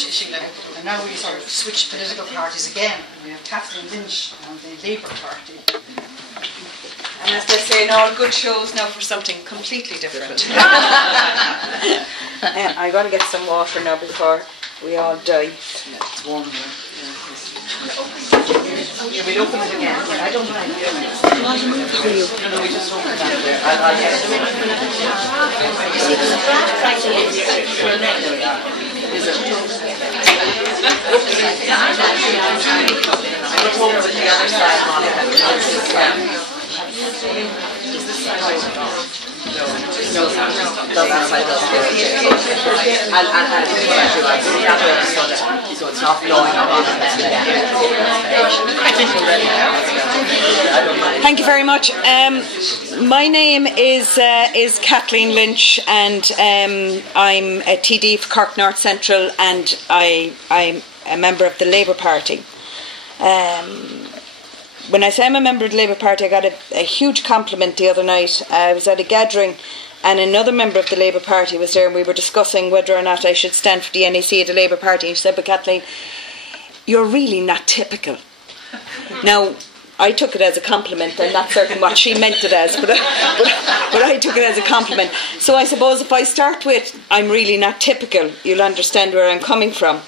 And now we sort of switch political parties again. We have Kathleen Lynch on the Labour Party. And as they say in all good shows, now for something completely different. I'm going to get some water now before we all die. Yeah, it's warm here. Yeah, we'll open it again. Yeah, I don't mind. You want to move for you? No, we just open that there. I'll get it. You see, there's a draft right there. Is it? I look over to the other side, Monica. Is this side? No, that side doesn't. And so it's not blowing up on it. Thank you very much. My name is Kathleen Lynch, and I'm a TD for Cork North Central, and I'm a member of the Labour Party. When I say I'm a member of the Labour Party, I got a huge compliment the other night. I was at a gathering and another member of the Labour Party was there, and we were discussing whether or not I should stand for the NEC at the Labour Party, and she said, "But Kathleen, you're really not typical." Now, I took it as a compliment. I'm not certain what she meant it as, but I took it as a compliment. So I suppose if I start with, "I'm really not typical," you'll understand where I'm coming from.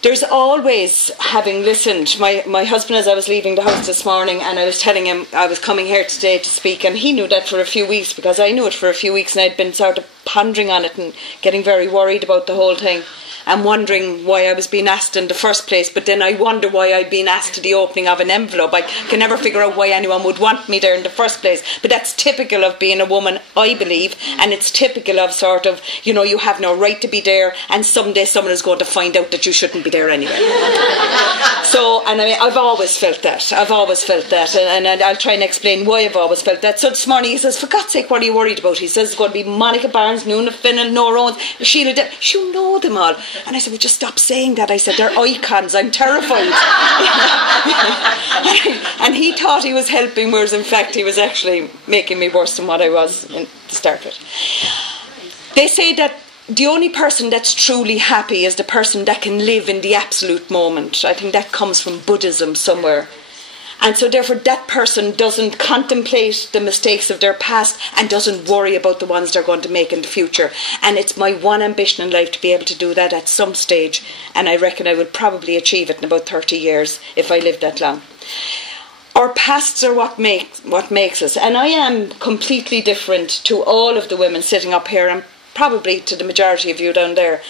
There's always, having listened, my husband, as I was leaving the house this morning, and I was telling him I was coming here today to speak, and he knew that for a few weeks, because I knew it for a few weeks, and I'd been sort of pondering on it and getting very worried about the whole thing, and wondering why I was being asked in the first place. But then I wonder why I'd been asked to the opening of an envelope. I can never figure out why anyone would want me there in the first place. But that's typical of being a woman, I believe, and it's typical of sort of, you know, you have no right to be there, and someday someone is going to find out that you shouldn't be there anyway. So, and I mean, I've always felt that, and I'll try and explain why I've always felt that. So this morning he says, "For God's sake, what are you worried about?" He says, "It's going to be Monica Barnes, Nuna Finnell, Nora Owens, Sheila Deb. You know them all." And I said, "Well, just stop saying that." I said, "They're icons, I'm terrified." And he thought he was helping, whereas in fact he was actually making me worse than what I was to start with. They say that the only person that's truly happy is the person that can live in the absolute moment. I think that comes from Buddhism somewhere. And so therefore that person doesn't contemplate the mistakes of their past and doesn't worry about the ones they're going to make in the future. And it's my one ambition in life to be able to do that at some stage. And I reckon I would probably achieve it in about 30 years if I lived that long. Our pasts are what makes us. And I am completely different to all of the women sitting up here, and probably to the majority of you down there.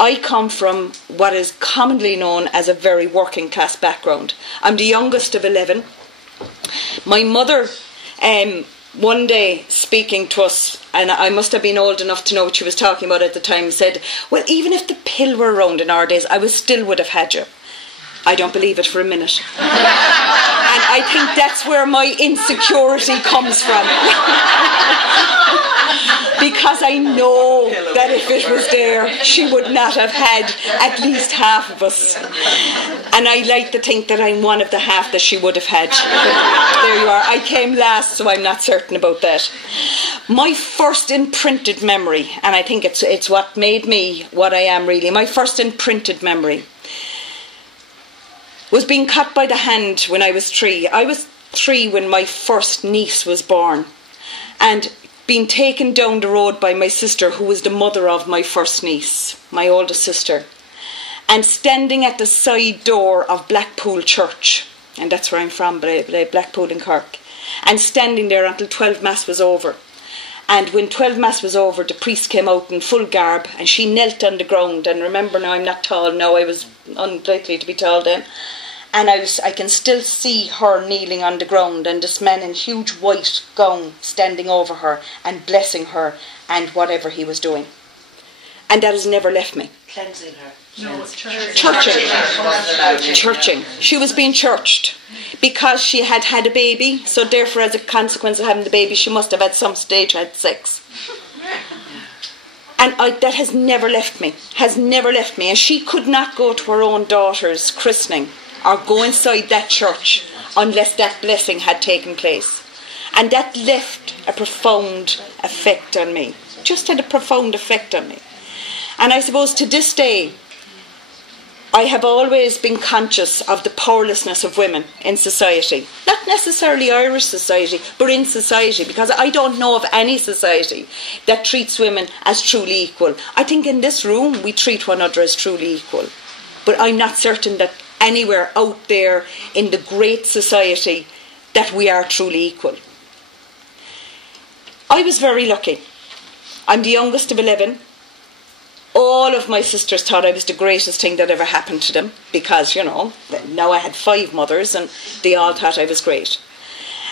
I come from what is commonly known as a very working class background. I'm the youngest of 11. My mother, one day speaking to us, and I must have been old enough to know what she was talking about at the time, said, "Well, even if the pill were around in our days, I still would have had you." I don't believe it for a minute. And I think that's where my insecurity comes from. Because I know that if it was there, she would not have had at least half of us. And I like to think that I'm one of the half that she would have had. There you are. I came last, so I'm not certain about that. My first imprinted memory, and I think it's what made me what I am really, my first imprinted memory was being cut by the hand when I was 3. I was 3 when my first niece was born, and being taken down the road by my sister, who was the mother of my first niece, my oldest sister, and standing at the side door of Blackpool Church, and that's where I'm from, Blackpool in Cork, and standing there until 12 Mass was over. And when 12 Mass was over, the priest came out in full garb, and she knelt on the ground. And remember, now I'm not tall now, I was unlikely to be tall then. And I can still see her kneeling on the ground, and this man in huge white gown standing over her and blessing her and whatever he was doing. And that has never left me. Cleansing her. No, Churching. She was being churched because she had had a baby, so therefore as a consequence of having the baby she must have at some stage had sex. And that has never left me. And she could not go to her own daughter's christening or go inside that church unless that blessing had taken place. And that left a profound effect on me. Just had a profound effect on me. And I suppose to this day, I have always been conscious of the powerlessness of women in society. Not necessarily Irish society, but in society, because I don't know of any society that treats women as truly equal. I think in this room we treat one another as truly equal. But I'm not certain that anywhere out there in the great society that we are truly equal. I was very lucky. I'm the youngest of 11. All of my sisters thought I was the greatest thing that ever happened to them because, you know, now I had 5 mothers and they all thought I was great.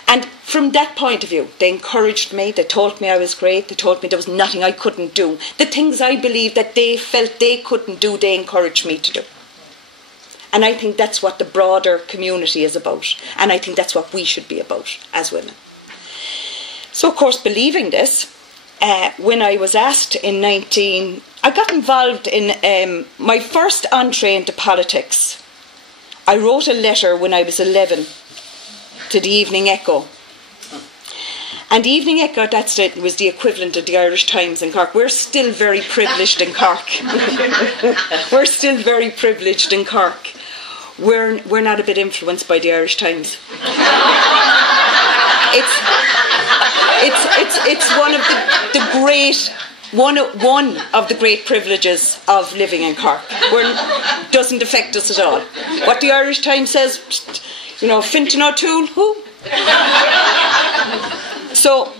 And from that point of view, they encouraged me, they told me I was great, they told me there was nothing I couldn't do. The things I believed that they felt they couldn't do, they encouraged me to do. And I think that's what the broader community is about. And I think that's what we should be about as women. So, of course, believing this, when I was asked in I got involved in my first entree into politics. I wrote a letter when I was 11 to the Evening Echo. And the Evening Echo at that stage was the equivalent of the Irish Times in Cork. We're still very privileged in Cork. We're still very privileged in Cork. We're not a bit influenced by the Irish Times. It's one of the great one of the great privileges of living in Cork. Doesn't affect us at all. What the Irish Times says, you know, Fintan O'Toole, who? So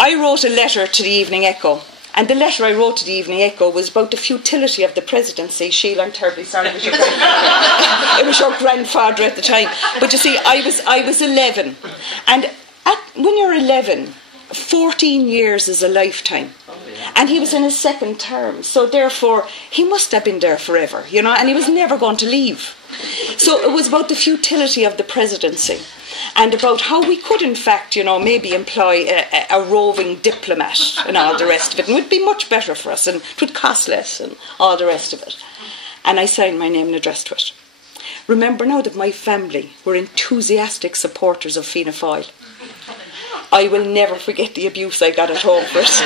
I wrote a letter to the Evening Echo. And the letter I wrote to the Evening Echo was about the futility of the presidency. Sheila, I'm terribly sorry, it was your grandfather at the time. But you see, I was 11. And when you're 11, 14 years is a lifetime. And he was in his second term. So therefore, he must have been there forever, you know, and he was never going to leave. So it was about the futility of the presidency. And about how we could, in fact, you know, maybe employ a roving diplomat and all the rest of it. And it would be much better for us and it would cost less and all the rest of it. And I signed my name and address to it. Remember now that my family were enthusiastic supporters of Fianna Fáil. I will never forget the abuse I got at home for it.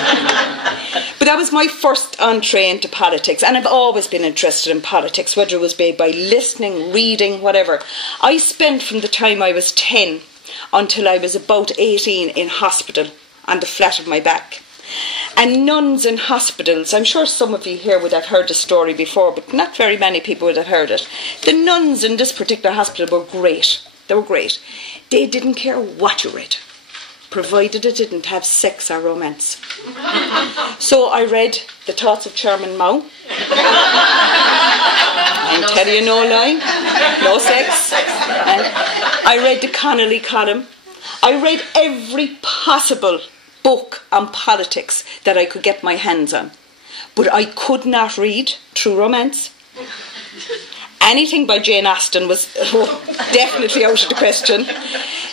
But that was my first entree into politics, and I've always been interested in politics, whether it was by listening, reading, whatever. I spent from the time I was 10 until I was about 18 in hospital on the flat of my back. And nuns in hospitals, I'm sure some of you here would have heard the story before, but not very many people would have heard it. The nuns in this particular hospital were great. They were great. They didn't care what you read, provided it didn't have sex or romance. So I read The Thoughts of Chairman Mao. I'm telling you no lie, no sex. And I read the Connolly column. I read every possible book on politics that I could get my hands on. But I could not read True Romance. Anything by Jane Austen was definitely out of the question.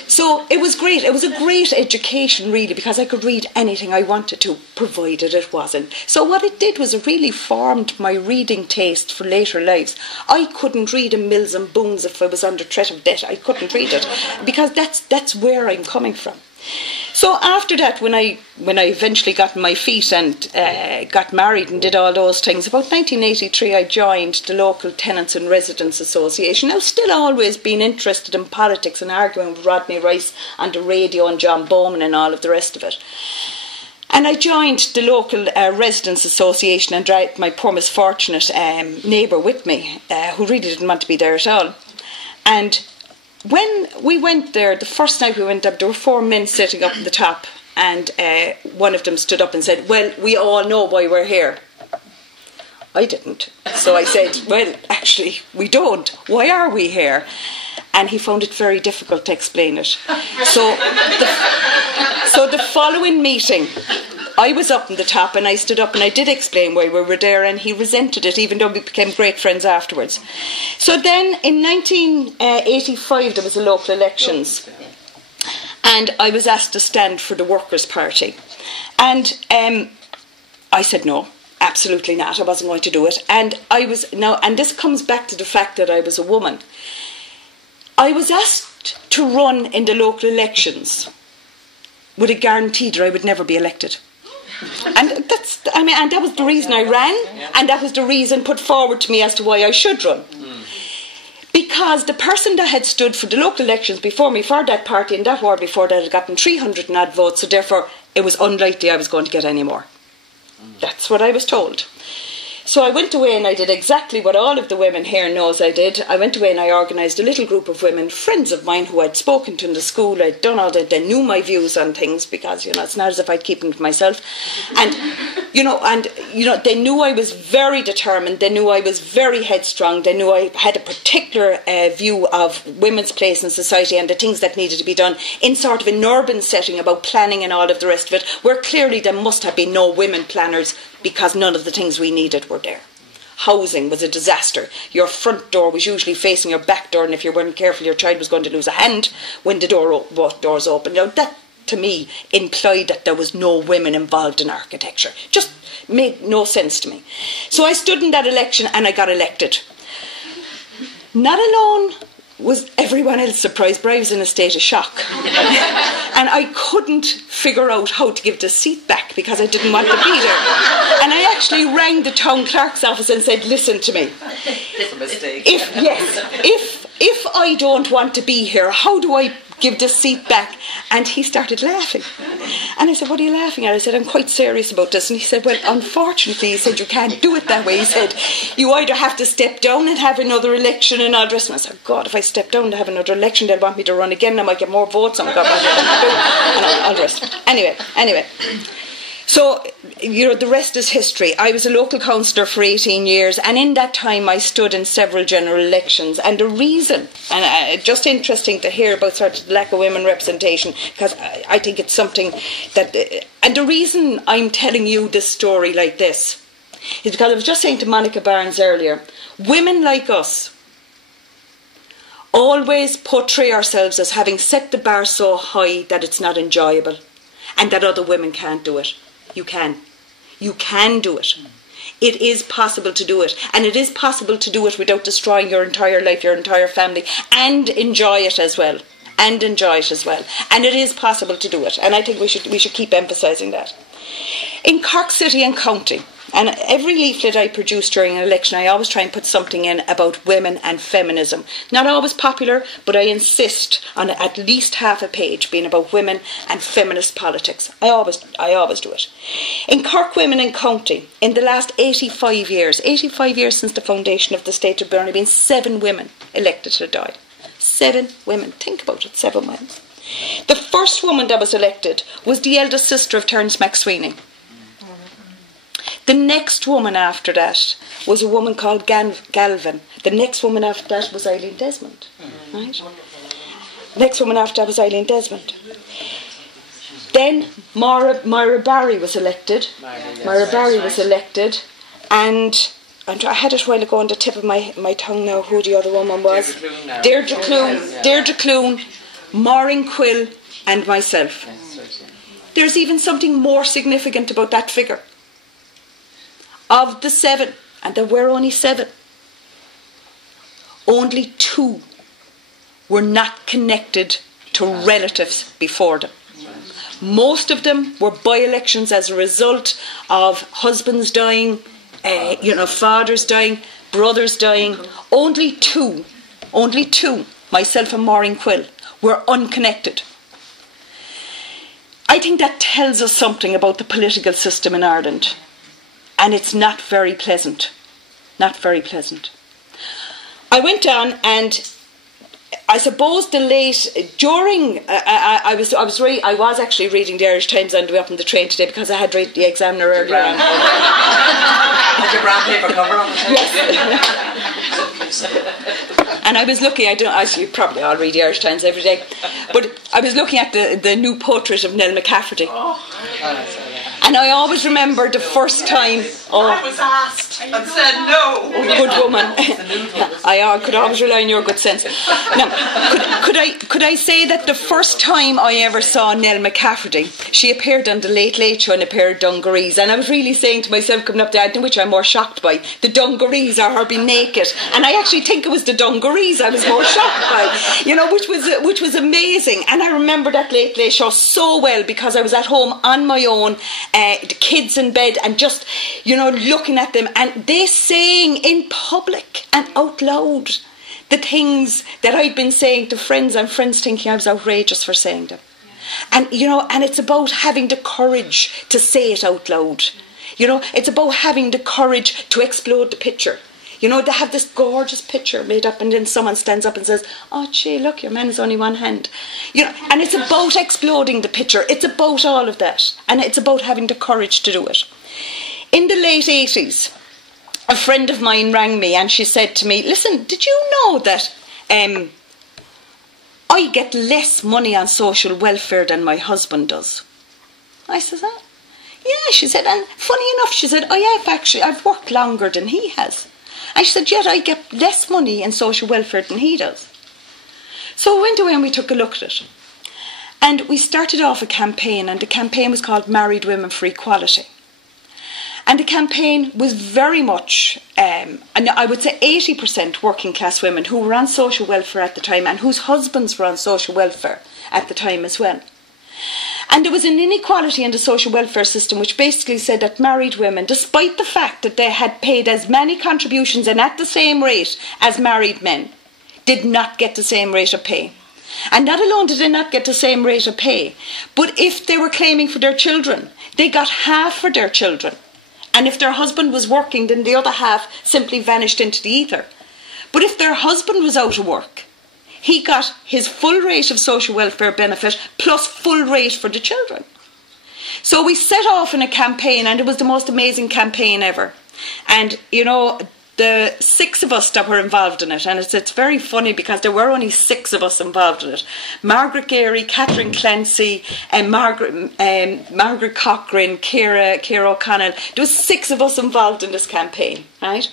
So it was great. It was a great education, really, because I could read anything I wanted to, provided it wasn't. So what it did was it really formed my reading taste for later lives. I couldn't read in Mills and Boons if I was under threat of death. I couldn't read it, because that's where I'm coming from. So after that, when I eventually got on my feet and got married and did all those things, about 1983 I joined the local Tenants and Residents Association. I've still always been interested in politics and arguing with Rodney Rice on the radio and John Bowman and all of the rest of it. And I joined the local Residents Association and dragged my poor misfortunate neighbour with me, who really didn't want to be there at all. And when we went there, the first night we went up, there were 4 men sitting up at the top, and one of them stood up and said, "Well, we all know why we're here." I didn't. So I said, "Well, actually, we don't. Why are we here?" And he found it very difficult to explain it. So the following meeting, I was up on the top and I stood up and I did explain why we were there, and he resented it, even though we became great friends afterwards. So then in 1985 there was the local elections, and I was asked to stand for the Workers' Party. And I said no, absolutely not, I wasn't going to do it. And and this comes back to the fact that I was a woman. I was asked to run in the local elections with a guarantee that I would never be elected. And and that was the reason I ran, and that was the reason put forward to me as to why I should run. because the person that had stood for the local elections before me for that party in that ward before that had gotten 300 and odd votes, so therefore it was unlikely I was going to get any more. That's what I was told. So I went away and I did exactly what all of the women here knows I did. I went away and I organised a little group of women, friends of mine who I'd spoken to in the school. I'd done all that. They knew my views on things because, it's not as if I'd keep them to myself. And, they knew I was very determined. They knew I was very headstrong. They knew I had a particular view of women's place in society and the things that needed to be done in sort of an urban setting about planning and all of the rest of it, where clearly there must have been no women planners because none of the things we needed were there. Housing was a disaster. Your front door was usually facing your back door, and if you weren't careful, your child was going to lose a hand when the both doors opened. Now, that, to me, implied that there was no women involved in architecture. Just made no sense to me. So I stood in that election and I got elected. Not alone was everyone else surprised, but I was in a state of shock. And I couldn't figure out how to give the seat back because I didn't want to be there. And I actually rang the town clerk's office and said, listen to me. It's a mistake. If I don't want to be here, how do I give the seat back? And he started laughing. And I said, what are you laughing at? I said, I'm quite serious about this. And he said, well, unfortunately, he said, you can't do it that way. He said, you either have to step down and have another election and all the rest. And I said, God, if I step down to have another election, they'll want me to run again. I might get more votes. And all the rest. Anyway. So, the rest is history. I was a local councillor for 18 years, and in that time I stood in several general elections. And the reason, and just interesting to hear about sort of the lack of women representation, because I think it's something that, and the reason I'm telling you this story like this is because I was just saying to Monica Barnes earlier, women like us always portray ourselves as having set the bar so high that it's not enjoyable and that other women can't do it. You can. You can do it. It is possible to do it. And it is possible to do it without destroying your entire life, your entire family, and enjoy it as well. And it is possible to do it. And I think we should keep emphasising that. In Cork City and County, and every leaflet I produce during an election, I always try and put something in about women and feminism. Not always popular, but I insist on at least half a page being about women and feminist politics. I always do it. In Cork Women and County, in the last 85 years since the foundation of the state, there have only been 7 women elected to the Dáil. 7 women. Think about it, 7 women. The first woman that was elected was the eldest sister of Terence McSweeney. The next woman after that was a woman called Galvin. The next woman after that was Eileen Desmond. Right? Next woman after that was Eileen Desmond. Then Myra Barry was elected. And I had it a while ago on the tip of my tongue now who the other woman was. Deirdre Clune, Maureen Quill and myself. There's even something more significant about that figure. Of the 7, and there were only 7, only 2 were not connected to relatives before them. Most of them were by-elections as a result of husbands dying, fathers dying, brothers dying. Only two, myself and Maureen Quill, were unconnected. I think that tells us something about the political system in Ireland. And it's not very pleasant. Not very pleasant. I went on, and I suppose I was actually reading the Irish Times on the way up on the train today because I had read the Examiner earlier on. Had your brown paper cover on? Yes. And I was looking, you probably all read the Irish Times every day, but I was looking at the new portrait of Nell McCafferty. And I always remember the first time. I was asked and said no. Good woman. I could always rely on your good sense. Now, could I say that the first time I ever saw Nell McCafferty, she appeared on the Late Late Show in a pair of dungarees, and I was really saying to myself coming up there, which I'm more shocked by, the dungarees or her being naked. And I actually think it was the dungarees I was more shocked by, which was amazing. And I remember that Late Late Show so well because I was at home on my own. The kids in bed and just, looking at them and they saying in public and out loud the things that I'd been saying to friends, and friends thinking I was outrageous for saying them. And, you know, and it's about having the courage to say it out loud. You know, it's about having the courage to explode the picture. You know, they have this gorgeous picture made up, and then someone stands up and says, oh, gee, look, your man is only one hand. You know, and it's about exploding the picture. It's about all of that. And it's about having the courage to do it. In the late 80s, a friend of mine rang me and she said to me, listen, did you know that I get less money on social welfare than my husband does? I said, oh. Yeah, she said, and funny enough, she said, I've worked longer than he has. And she said, yet I get less money in social welfare than he does. So we went away and we took a look at it. And we started off a campaign, and the campaign was called Married Women for Equality. And the campaign was very much, and I would say 80% working class women who were on social welfare at the time and whose husbands were on social welfare at the time as well. And there was an inequality in the social welfare system which basically said that married women, despite the fact that they had paid as many contributions and at the same rate as married men, did not get the same rate of pay. And not alone did they not get the same rate of pay, but if they were claiming for their children, they got half for their children. And if their husband was working, then the other half simply vanished into the ether. But if their husband was out of work, he got his full rate of social welfare benefit plus full rate for the children. So we set off in a campaign, and it was the most amazing campaign ever. And, you know, the 6 of us that were involved in it, and it's very funny because there were only 6 of us involved in it. Margaret Gary, Catherine Clancy, and Margaret Cochrane, Ciara O'Connell. There was 6 of us involved in this campaign, right?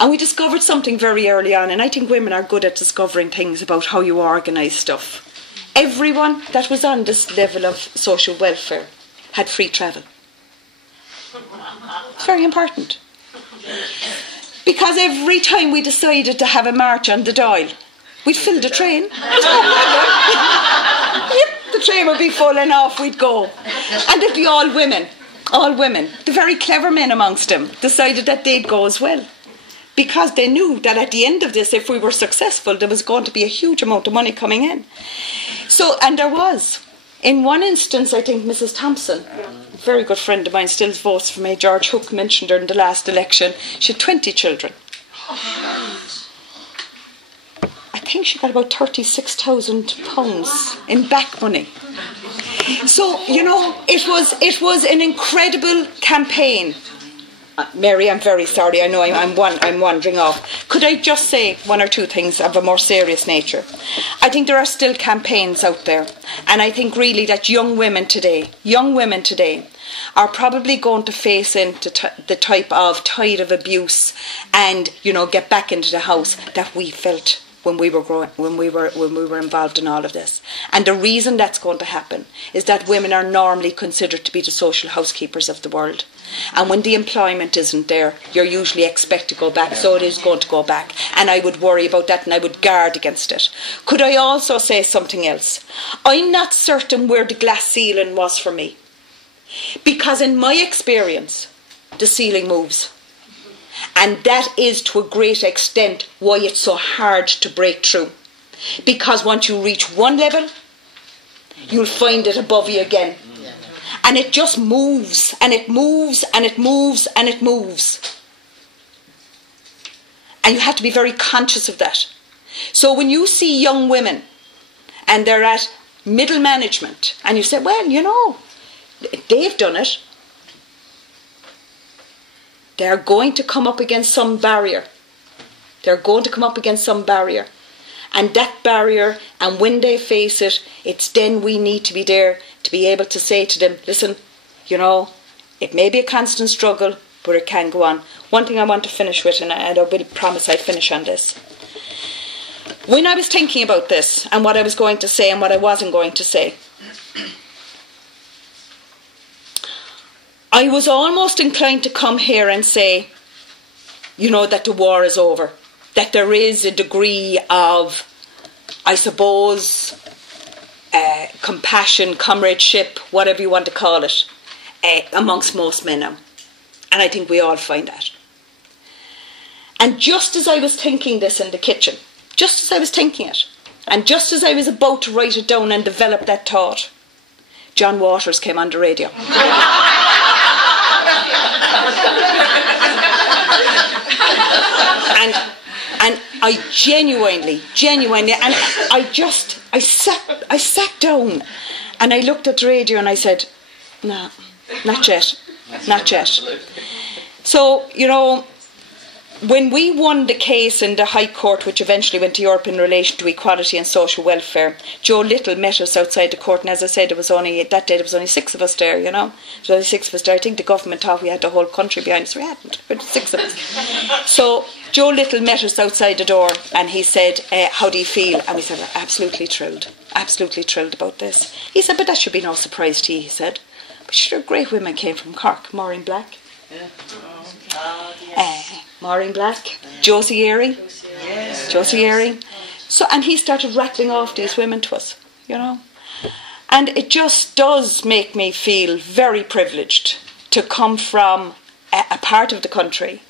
And we discovered something very early on, and I think women are good at discovering things about how you organise stuff. Everyone that was on this level of social welfare had free travel. It's very important. Because every time we decided to have a march on the Dáil, we'd fill the train. Yep, the train would be full and off we'd go. And it'd be all women, all women. The very clever men amongst them decided that they'd go as well. Because they knew that at the end of this, if we were successful, there was going to be a huge amount of money coming in. So, and there was. In one instance, I think Mrs. Thompson, a very good friend of mine, still votes for me. George Hook mentioned her in the last election. She had 20 children. I think she got about £36,000 in back money. So, you know, it was an incredible campaign. Mary, I'm very sorry. I know I'm wandering off. Could I just say 1 or 2 things of a more serious nature? I think there are still campaigns out there, and I think really that young women today are probably going to face into the type of tide of abuse and, you know, get back into the house that we felt when we were involved in all of this. And the reason that's going to happen is that women are normally considered to be the social housekeepers of the world. And when the employment isn't there, you're usually expected to go back, so it is going to go back. And I would worry about that, and I would guard against it. Could I also say something else? I'm not certain where the glass ceiling was for me. Because in my experience, the ceiling moves. And that is to a great extent why it's so hard to break through. Because once you reach one level, you'll find it above you again. And it just moves, and it moves, and it moves, and it moves. And you have to be very conscious of that. So when you see young women, and they're at middle management, and you say, well, you know, they've done it. They're going to come up against some barrier. They're going to come up against some barrier. And that barrier, and when they face it, it's then we need to be there to be able to say to them, listen, you know, it may be a constant struggle, but it can go on. One thing I want to finish with, and I will promise I'll finish on this. When I was thinking about this, and what I was going to say and what I wasn't going to say, I was almost inclined to come here and say, you know, that the war is over. That there is a degree of, I suppose, compassion, comradeship, whatever you want to call it, amongst most men now. And I think we all find that. And just as I was thinking this in the kitchen, just as I was thinking it, and just as I was about to write it down and develop that thought, John Waters came on the radio. And I genuinely, and I sat down and I looked at the radio and I said, no, not yet. So, you know, when we won the case in the High Court, which eventually went to Europe in relation to equality and social welfare, Joe Little met us outside the court, and as I said, that day there was only 6 of us there, you know. There was only 6 of us there. I think the government thought we had the whole country behind us. We hadn't, but 6 of us. So Joe Little met us outside the door, and he said, how do you feel? And we said, we're absolutely thrilled about this. He said, but that should be no surprise to you, he said. But sure, great women came from Cork. Maureen Black. Yeah. Maureen Black, Josie Airy. So, and he started rattling off these women to us, you know. And it just does make me feel very privileged to come from a part of the country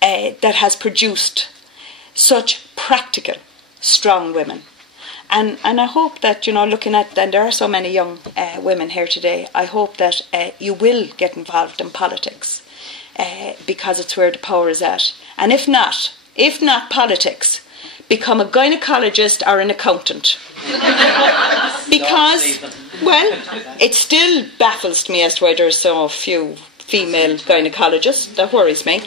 that has produced such practical, strong women. And I hope that, you know, looking at, and there are so many young women here today, I hope that you will get involved in politics. Because it's where the power is at. And if not politics, become a gynecologist or an accountant. Because, well, it still baffles me as to why there's so few female gynecologists. That worries me.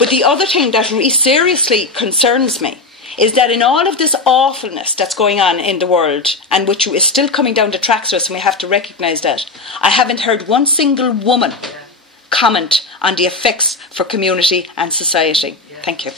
But the other thing that really seriously concerns me is that in all of this awfulness that's going on in the world, and which is still coming down the tracks to us, and we have to recognise that, I haven't heard one single woman comment on the effects for community and society. Thank you.